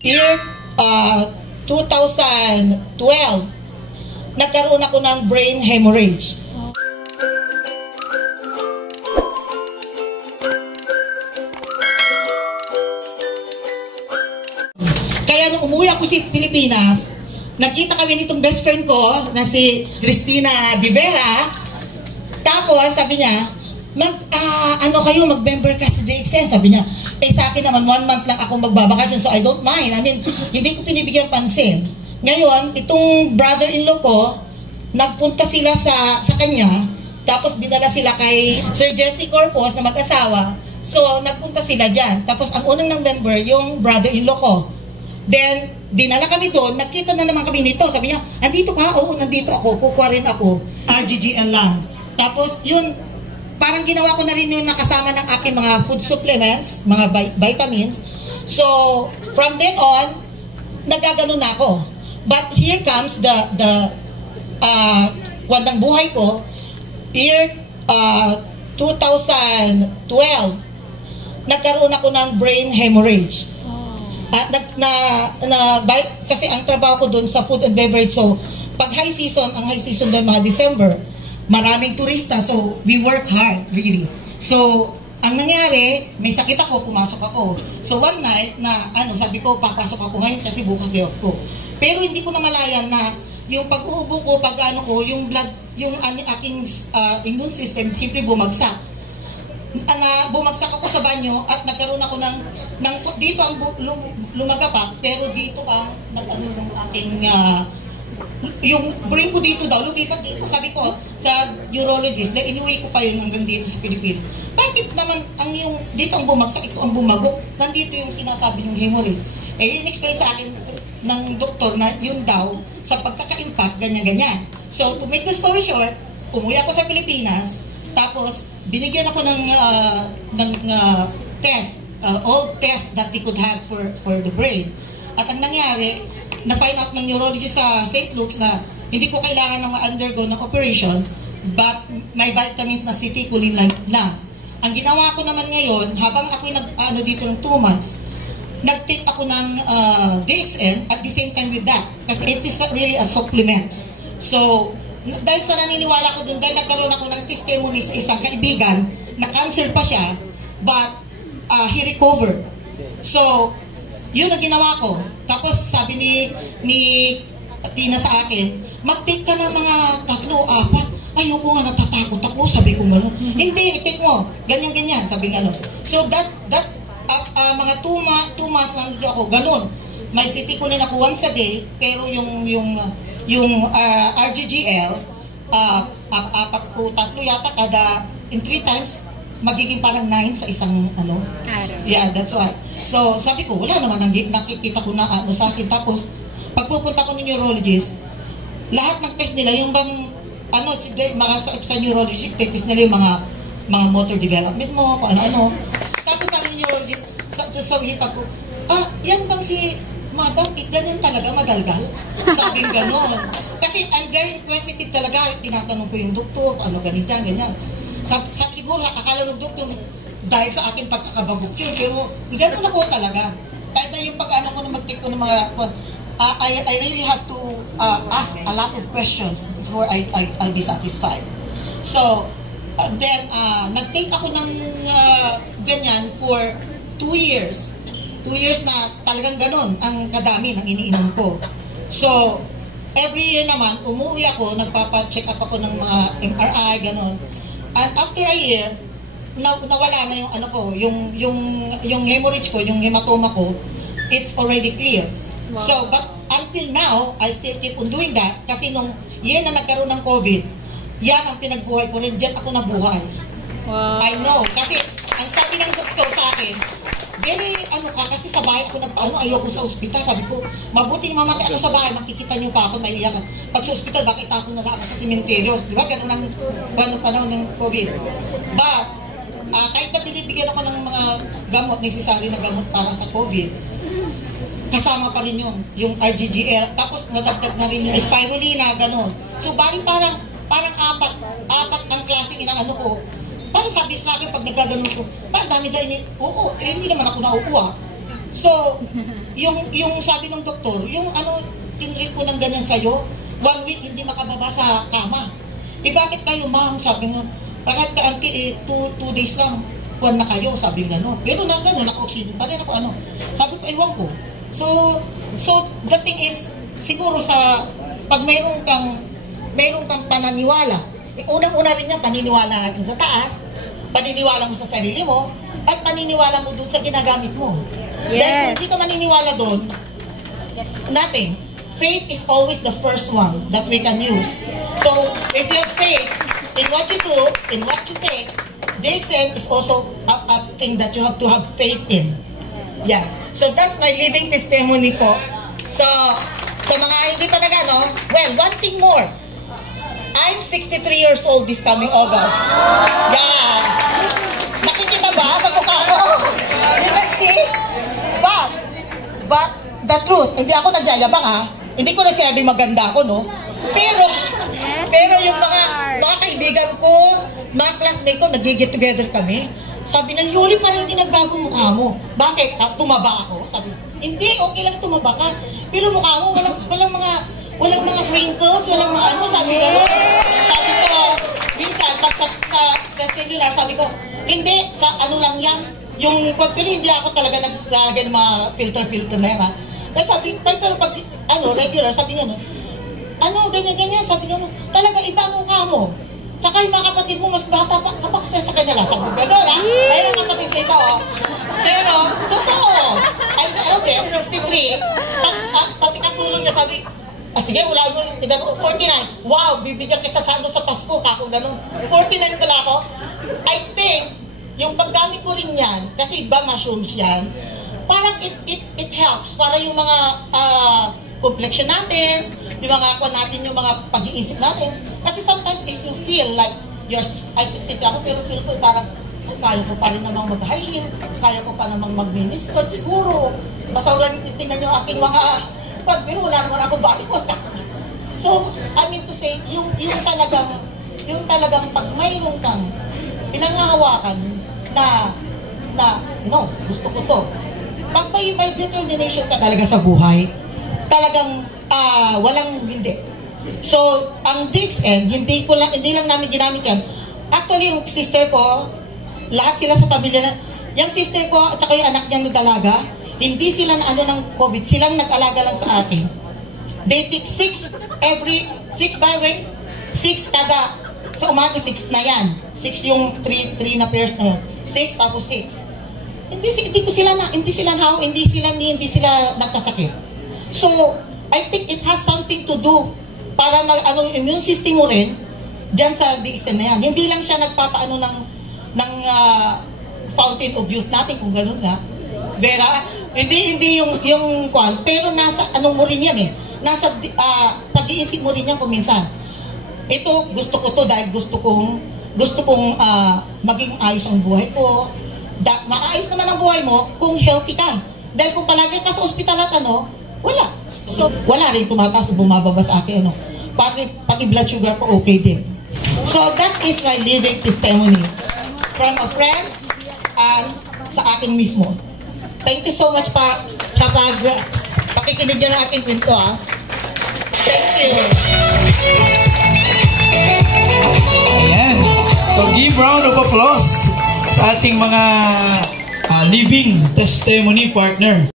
Year 2012, nagkaroon ako ng brain hemorrhage. Kaya nung umuwi ako sa Pilipinas, nakita kami nitong best friend ko na si Cristina Di Vera. Tapos sabi niya, mag-member ka sa DXN. Sabi niya, sa akin naman 1 month lang akong magbabakasyon, so I don't mind. I mean, hindi ko pinibigyan pansin. Ngayon, itong brother-in-law ko, nagpunta sila sa kanya, tapos dinala sila kay Sir Jesse Corpus na mag-asawa. So, nagpunta sila dyan. Tapos, ang unang ng member, yung brother-in-law ko. Then, dinala kami doon, nagkita na naman kami nito. Sabi niya, andito ka? Oo, nandito ako. Kukuha rin ako. RGGL lang. Tapos, yun, parang ginawa ko na rin yung nakasama ng aking mga food supplements, mga vitamins. So, from then on, nagagano na ako. But here comes the kwandang buhay ko. Year 2012, nagkaroon ako ng brain hemorrhage. At kasi ang trabaho ko doon sa food and beverage, so pag high season, ang high season doon mga December, maraming turista, so we work hard, really. So, ang nangyari, may sakit ako, pumasok ako. So, one night, sabi ko, papasok ako ngayon kasi bukas day off ko. Pero hindi ko namalayan na yung pag-uubo ko, yung blood, yung aking immune system, siyempre bumagsak. Bumagsak ako sa banyo at nagkaroon ako ng dito ang lumagapak, pero dito ang yung aking yung brain ko dito daw, lumipat dito. Sabi ko sa urologist, na inuwi ko pa yun hanggang dito sa Pilipinas. Bakit naman dito ang bumagsak, ito ang bumagok? Nandito yung sinasabi ng hemorrhage. In-explain sa akin ng doktor na yun daw, sa pagkaka-impact, ganyan-ganyan. So, to make the story short, umuwi ako sa Pilipinas, tapos binigyan ako ng test, all tests that they could have for the brain. At ang nangyari, na-find out ng neurologist sa St. Luke's na hindi ko kailangan ng ma-undergo ng operation, but may vitamins na citicoline lang. Ang ginawa ko naman ngayon, habang ako'y dito ng 2 months, nag-take ako ng DXN at the same time with that. Kasi it is really a supplement. So, dahil sa naniniwala ko dun, dahil nagkaroon ako ng testimony sa isang kaibigan na cancer pa siya, but he recovered. So, yun ang ginawa ko. Tapos sabi ni Tina sa akin, mag-take ka ng mga 3-4. Ayoko nga, natatakot ako. Sabi ko gano'n. Hindi, i-take mo. Ganyan-ganyan. Sabi nga So mga 2 months na nandito ako, gano'n. May citicoline ako once a day, pero yung RGGL, 3 yata kada, in 3 times, magiging parang 9 sa isang araw. Yeah, that's why. So, sabi ko, wala naman, nakikita ko na sa akin. Tapos, pagpupunta ko ng neurologist, lahat ng test nila, yung bang, mga sa neurologist, test nila yung mga motor development mo, kung ano-ano. Tapos sabi ng neurologist, sa hipag ko, yan bang si Madam, ganun talaga, magalgal? Sabi gano'n. Kasi I'm very inquisitive talaga, tinatanong ko yung doktor, ganito, ganyan. Sabi siguro, akala ng doktor, dahil sa aking pagkakabagok yun, pero gano'n ako talaga. Kahit na yung pag-ano ko na mag-take ko ng mga, I really have to ask a lot of questions before I'll be satisfied. So, then, nag-take ako ng ganyan for 2 years. 2 years na talagang gano'n ang kadami ng iniinom ko. So, every year naman, umuwi ako, nagpapa-check up ako ng mga MRI, gano'n. And after a year, nawala na yung hemorrhage ko, yung hematoma ko, it's already clear. Wow. So, but until now, I still keep on doing that kasi nung year na nagkaroon ng COVID, yan ang pinagbuhay ko rin, dyan ako nabuhay. Wow. I know, kasi ang sabi ng doktor sa akin, very kasi sa bahay ako ayoko sa ospital. Sabi ko, mabuting mamatay ako sa bahay, makikita niyo pa ako naiiyak. Pag sa ospital, bakit ako na ako sa sementeryo? Di ba? Ganun ang panahon ng COVID. But, kahit na binibigyan ako ng mga gamot, necessary na gamot para sa COVID, kasama pa rin yung RGGL, tapos nadagdag na rin yung spirulina, gano'n. So, parang apat ng klase ko. Parang sabi sa akin, pag nagkaganon ko, dami-dami, hindi naman ako nauuwa. So, yung sabi ng doktor, yung ano, tinrip ko ng ganyan sa'yo, 1 week hindi makababa sa kama. Bakit kayo, ma'am? Sabi nga, bakit ka, auntie, 2 days lang, kuwan na kayo, sabi nga, no. Pero na gano'n, naka-oxygen pa rin ako, ano. Sabi ko, ewan ko. So, the thing is, siguro pag mayroong kang pananiwala, unang-una rin yan, paniniwala natin sa taas, paniniwala mo sa sarili mo, at paniniwala mo dun sa ginagamit mo. Yes. Dahil kung hindi ka maniniwala dun, nothing. Faith is always the first one that we can use. So, if you have faith in what you do, in what you take, DXN is also a thing that you have to have faith in. Yeah. So, that's my living testimony po. So, sa mga hindi pa nagano, well, one thing more. I'm 63 years old this coming August. Yeah. Nakikita ba sa mukha ko? You can see? But, the truth, hindi ako nagyayabang ha. Hindi ko na sinabi maganda ako, no? Pero yung mga kaibigan ko, mga classmate ko, nag-get together kami. Sabi ng Yuli, parang hindi nagbago mukha mo. Bakit? Tumaba ako? Sabi, hindi, okay lang tumaba ka. Pero mukha mo, walang mga wrinkles, walang mga ano, sabi ko. Sabi ko, minsan, pag sa cellular, sabi ko, hindi, sa ano lang yan. Pero hindi ako talaga naglalagay ng mga filter na yan, ha. Kaya sabi, pero pag, regular, sabi nga, ganyan, sabi nga, talaga iba ang mukha mo. Tsaka yung mga kapatid mo, mas bata pa kasi sa kanila. Sabi ko, gano'n, ha? Ayun ang kapatid ko isa, oh. Pero, totoo. Okay, 63. Pati katulong niya, sabi, sige, wala mo, 49. Wow, bibigyan kita sa Pasko, kakong gano'n. 49 pala ako. I think, yung paggamit ko rin yan, kasi iba mushrooms yan, parang it helps para yung mga complexion natin, yung mga natin, yung mga pag-iisip natin. Kasi sometimes if you feel like you're 63 ako, pero feel ko parang kaya ko pa rin namang mag-high heel, kaya ko pa namang mag-miniskirt, siguro. Basta wala titingnan yung aking mga pero wala naman ako body post. So, I mean to say, yung talagang pag mayroon kang pinangahawakan na gusto ko to. Pag may determination ka talaga sa buhay, talagang walang hindi. So, ang DXN, hindi lang namin ginamit yan. Actually, yung sister ko, lahat sila sa pamilya na, yung sister ko at saka yung anak niya na dalaga, hindi sila na ng COVID, silang nag-alaga lang sa akin. They take 6 kada, sa umaga 6 na yan. 6 yung 3 na pairs na yun. 6 tapos 6. Hindi sila nagkasakit. So, I think it has something to do para yung immune system mo rin dyan sa DXN na yan. Hindi lang siya nagpapaano ng fountain of youth natin kung ganun nga. Vera, hindi yung kwan, pero nasa anong mo rin yan eh. Nasa pag-iisip mo rin yan kung minsan. Ito, gusto ko to dahil gusto kong maging ayos ang buhay ko. Maayos naman ang buhay mo kung healthy ka. Dahil kung palagi ka sa ospital at wala. So, wala rin tumataas o bumababa sa akin, pati blood sugar ko okay din. So, that is my living testimony from a friend and sa akin mismo. Thank you so much sa pakikinig nyo ng aking kwento, ha. Thank you. Ayan. So, give round of applause sa ating mga living testimony partner.